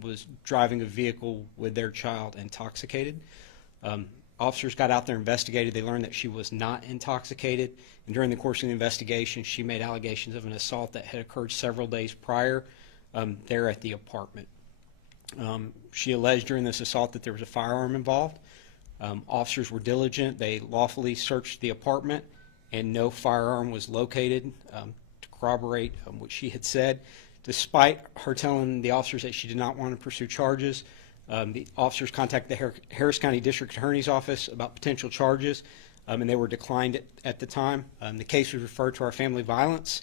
was driving a vehicle with their child intoxicated. Officers got out there, investigated. They learned that she was not intoxicated. And during the course of the investigation, she made allegations of an assault that had occurred several days prior there at the apartment. She alleged during this assault that there was a firearm involved. Officers were diligent. They lawfully searched the apartment, and no firearm was located to corroborate what she had said. Despite her telling the officers that she did not want to pursue charges, the officers contacted the Harris County District Attorney's Office about potential charges, and they were declined at the time. The case was referred to our Family Violence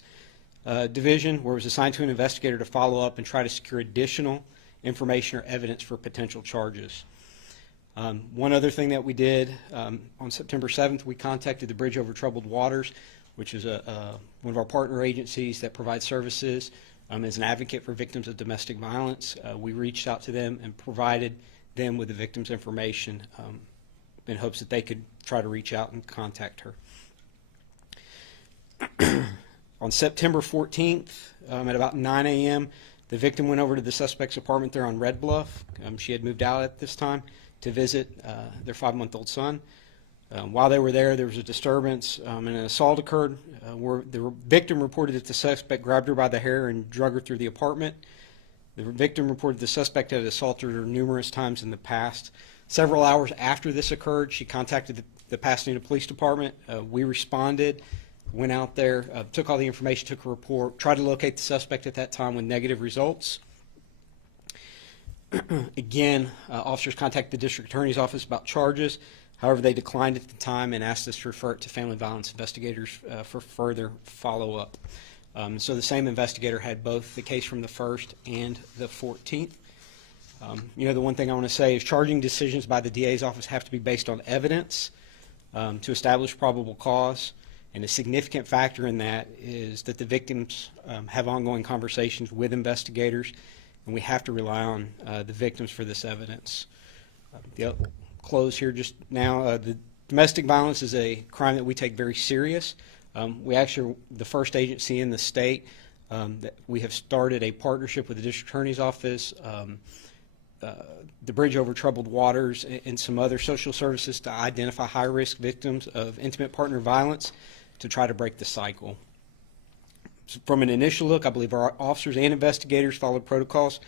Division, where it was assigned to an investigator to follow up and try to secure additional information or evidence for potential charges. One other thing that we did, on September 7th, we contacted the Bridge Over Troubled Waters, which is one of our partner agencies that provides services as an advocate for victims of domestic violence. We reached out to them and provided them with the victim's information in hopes that they could try to reach out and contact her. On September 14th, at about 9 a.m., the victim went over to the suspect's apartment there on Red Bluff. She had moved out at this time to visit their 5-month-old son. While they were there was a disturbance and an assault occurred where the victim reported that the suspect grabbed her by the hair and drug her through the apartment. The victim reported the suspect had assaulted her numerous times in the past. Several hours after this occurred, she contacted the Pasadena Police Department. We responded, went out there, took all the information, took a report, tried to locate the suspect at that time with negative results. Again, officers contacted the District Attorney's Office about charges. However, they declined at the time and asked us to refer it to family violence investigators for further follow-up. So the same investigator had both the case from the 1st and the 14th. The one thing I want to say is charging decisions by the DA's office have to be based on evidence to establish probable cause. And a significant factor in that is that the victims have ongoing conversations with investigators, and we have to rely on the victims for this evidence. Close here just now. The domestic violence is a crime that we take very serious. We actually are the first agency in the state that we have started a partnership with the District Attorney's Office, the Bridge Over Troubled Waters, and some other social services to identify high-risk victims of intimate partner violence to try to break the cycle. So from an initial look, I believe our officers and investigators followed protocols,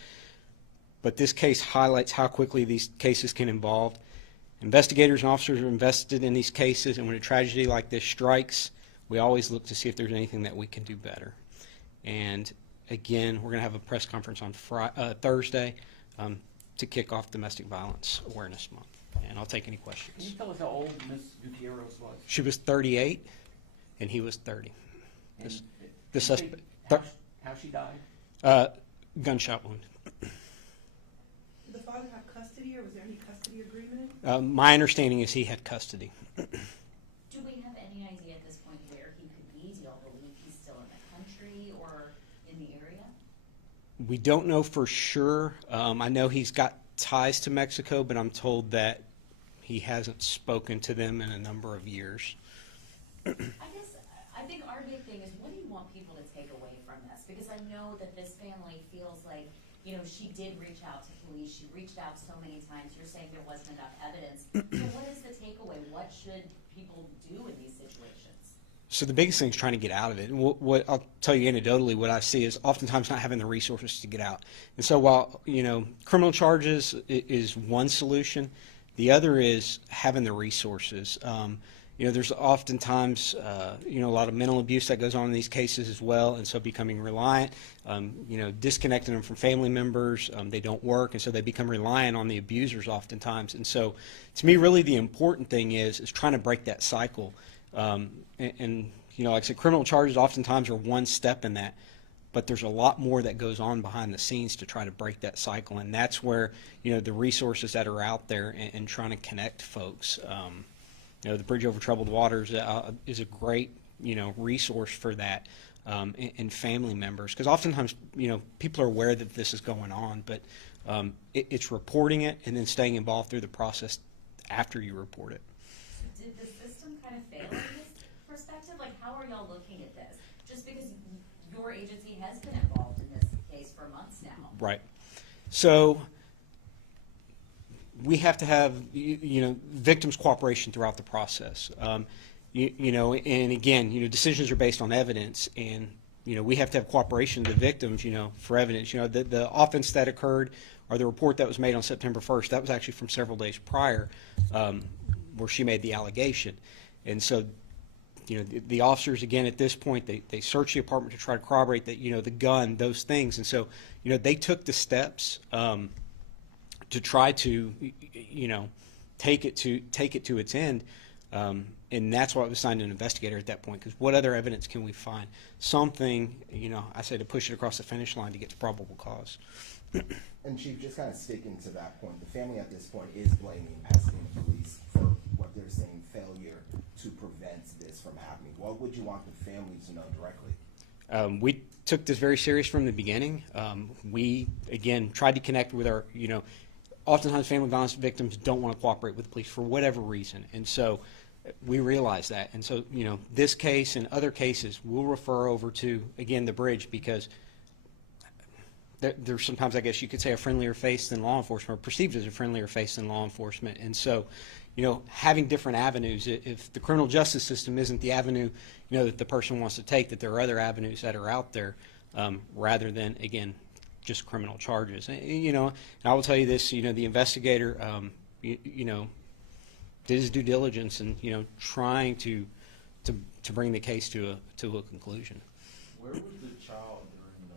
but this case highlights how quickly these cases can evolve. Investigators and officers are invested in these cases, and when a tragedy like this strikes, we always look to see if there's anything that we can do better. And again, we're going to have a press conference on Thursday to kick off Domestic Violence Awareness Month. And I'll take any questions. Can you tell us how old Ms. Gutierrez was? She was 38, and he was 30. The suspect. How she died? Gunshot wound. Did the father have custody, or was there any custody agreement? My understanding is he had custody. Do we have any idea at this point where he could be? Do y'all believe he's still in the country or in the area? We don't know for sure. I know he's got ties to Mexico, but I'm told that he hasn't spoken to them in a number of years. I think our big thing is, what do you want people to take away from this? Because I know that this family feels like, she did reach out to police. She reached out so many times. You're saying there wasn't enough evidence. So what is the takeaway? What should people do in these situations? So the biggest thing is trying to get out of it. And what I'll tell you anecdotally, what I see is oftentimes not having the resources to get out. And so while, criminal charges is one solution, the other is having the resources. There's oftentimes, a lot of mental abuse that goes on in these cases as well, and so becoming reliant, disconnecting them from family members, they don't work, and so they become reliant on the abusers oftentimes. And so, to me, really the important thing is trying to break that cycle. Like I said, criminal charges oftentimes are one step in that, but there's a lot more that goes on behind the scenes to try to break that cycle, and that's where, the resources that are out there and trying to connect folks. The Bridge Over Troubled Waters is a great, resource for that, and family members. Because oftentimes, people are aware that this is going on, but it's reporting it and then staying involved through the process after you report it. So did the system kind of fail in this perspective? Like, how are y'all looking at this? Just because your agency has been involved in this case for months now. Right. So we have to have, victims' cooperation throughout the process. And again, decisions are based on evidence, and, we have to have cooperation of the victims, for evidence. The offense that occurred or the report that was made on September 1st, that was actually from several days prior, where she made the allegation. And so, the officers, again, at this point, they searched the apartment to try to corroborate that, the gun, those things. And so, they took the steps to try to, take it to its end. And that's why it was assigned to an investigator at that point, because what other evidence can we find? Something, I say to push it across the finish line to get to probable cause. And Chief, just kind of sticking to that point, the family at this point is blaming Pasadena police for what they're saying failure to prevent this from happening. What would you want the family to know directly? We took this very serious from the beginning. We, again, tried to connect with our, oftentimes family violence victims don't want to cooperate with the police for whatever reason. And so we realize that. And so, this case and other cases we'll refer over to, again, the bridge, because there's sometimes, I guess you could say, a friendlier face than law enforcement, or perceived as a friendlier face than law enforcement. And so, having different avenues, if the criminal justice system isn't the avenue, that the person wants to take, that there are other avenues that are out there, rather than, again, just criminal charges. And I will tell you this, the investigator, did his due diligence and, trying to bring the case to a conclusion. Where was the child during the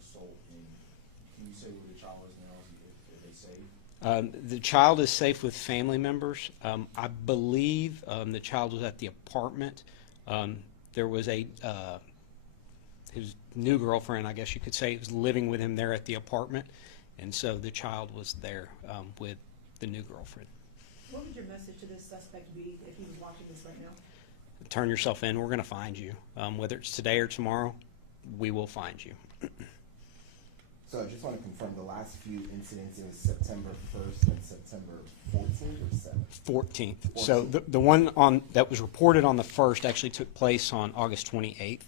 assault? And can you say where the child is now? If they safe? The child is safe with family members. I believe the child was at the apartment. There was his new girlfriend, I guess you could say, was living with him there at the apartment, and so the child was there with the new girlfriend. What would your message to this suspect be if he was watching this right now? Turn yourself in. We're going to find you. Whether it's today or tomorrow, we will find you. So I just want to confirm the last few incidents, it was September 1st and September 14th or 7th? 14th. So the one that was reported on the 1st actually took place on August 28th,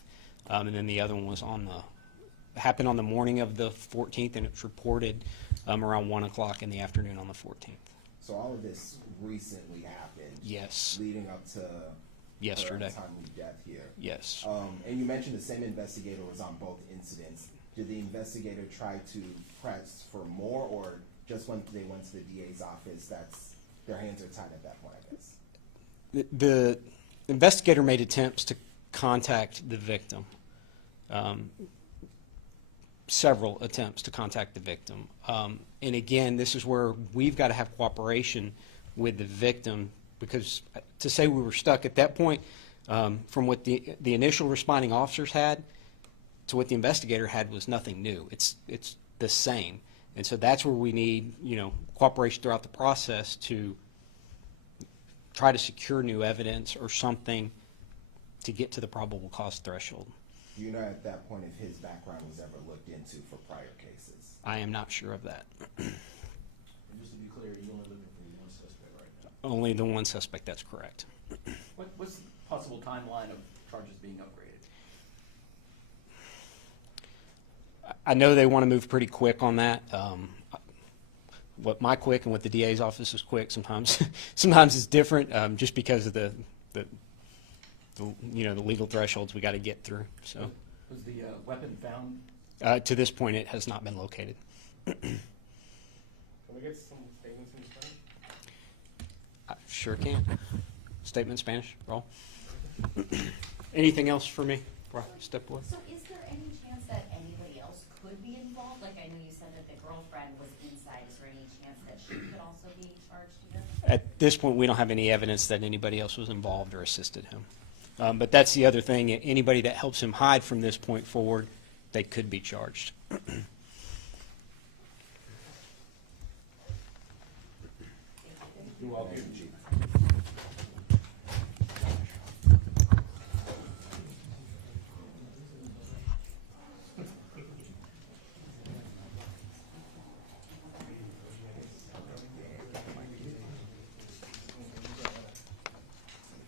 and then the other one was happened on the morning of the 14th, and it was reported around 1 o'clock in the afternoon on the 14th. So all of this recently happened? Yes. Leading up to Yesterday. her untimely death here? Yes. And you mentioned the same investigator was on both incidents. Did the investigator try to press for more, or just when they went to the DA's office, their hands are tied at that point, I guess? The investigator made attempts to contact the victim. Several attempts to contact the victim. And again, this is where we've got to have cooperation with the victim, because to say we were stuck at that point, from what the initial responding officers had to what the investigator had was nothing new. It's the same. And so that's where we need, cooperation throughout the process to try to secure new evidence or something to get to the probable cause threshold. Do you know at that point if his background was ever looked into for prior cases? I am not sure of that. And just to be clear, you're only looking for one suspect right now? Only the one suspect, that's correct. What's the possible timeline of charges being upgraded? I know they want to move pretty quick on that. What my quick and what the DA's office is quick sometimes it's different, just because of the legal thresholds we got to get through. So Was the weapon found? to this point, it has not been located. Can we get some statements in Spanish? I sure can. Statement in Spanish, roll. Anything else for me? Before I step away. So is there any chance that anybody else could be involved? Like, I know you said that the girlfriend was inside. Is there any chance that she could also be charged here? At this point, we don't have any evidence that anybody else was involved or assisted him. But that's the other thing. Anybody that helps him hide from this point forward, they could be charged. You all good?